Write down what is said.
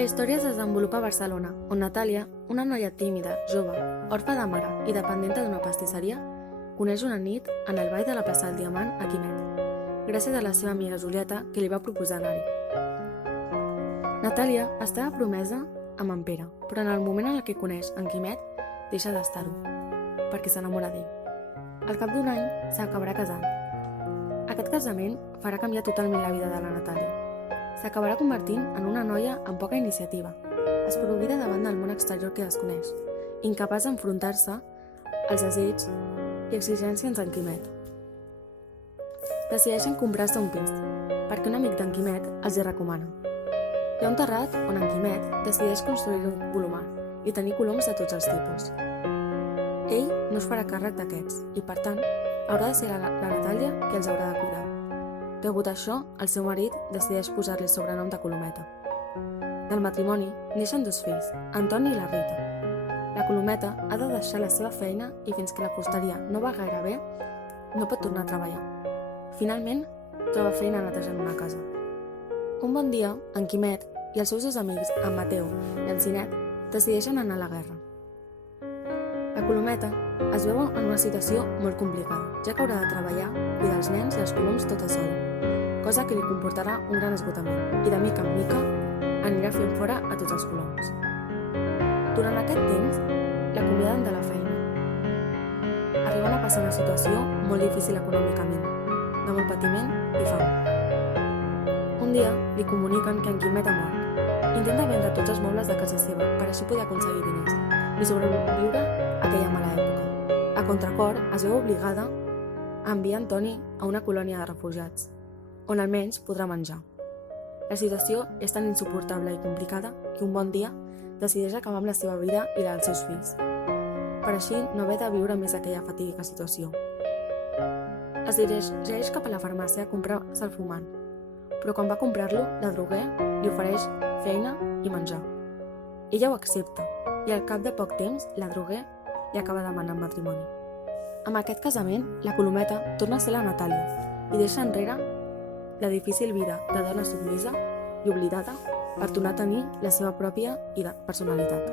La història es desenvolupa a Barcelona, on Natàlia, una noia tímida, jove, orfa de mare i dependenta d'una pastisseria, coneix una nit en el ball de la plaça del Diamant a Quimet, gràcies a la seva amiga Julieta, que li va proposar anar-hi. Natàlia estava promesa amb en Pere, però en el moment en el que coneix en Quimet, deixa d'estar-ho, perquè s'enamora d'ell. Al cap d'un any, s'acabarà casant. Aquest casament farà canviar totalment la vida de la Natàlia. S'acabarà convertint en una noia amb poca iniciativa, desproveïda davant del món exterior que desconeix, incapaç d'enfrontar-se als desitjos i exigències d'en Quimet. Decideixen comprar-se un pis, perquè un amic d'en Quimet els hi recomana. Hi ha un terrat on en Quimet decideix construir un colomar i tenir coloms de tots els tipus. Ell no es farà càrrec d'aquests i, per tant, haurà de ser la Natàlia qui els haurà de cuidar. Degut a això, el seu marit decideix posar-li el sobrenom de Colometa. Del matrimoni neixen dos fills, Antoni i la Rita. La Colometa ha de deixar la seva feina i fins que la fusteria no va gaire bé, no pot tornar a treballar. Finalment, troba feina netejant una casa. Un bon dia, en Quimet i els seus dos amics, en Mateu i en Sinet, decideixen anar a la guerra. La Colometa es veu en una situació molt complicada, ja que haurà de treballar, cuidar els nens i els coloms tota sola, cosa que li comportarà un gran esgotament i de mica en mica anirà fent fora a tots els coloms. Durant aquest temps, l'acomiaden de la feina, arribant a passar una situació molt difícil econòmicament, de molt patiment i fam. Un dia li comuniquen que en Quimet ha mort. Intenta vendre tots els mobles de casa seva per així poder aconseguir diners i sobreviure aquella mala època. A contracor, es veu obligada a enviar Antoni a una colònia de refugiats, on almenys podrà menjar. La situació és tan insuportable i complicada que un bon dia decideix acabar amb la seva vida i la dels seus fills, per així no haver de viure més aquella fatídica situació. Es dirigeix cap a la farmàcia a comprar-se el fumant, però quan va comprar-lo, la droguer li ofereix feina i menjar. Ella ho accepta i al cap de poc temps la droguer li acaba demanant matrimoni. Amb aquest casament, la Colometa torna a ser la Natàlia i deixa enrere la difícil vida de dona submisa i oblidada per tornar a tenir la seva pròpia personalitat.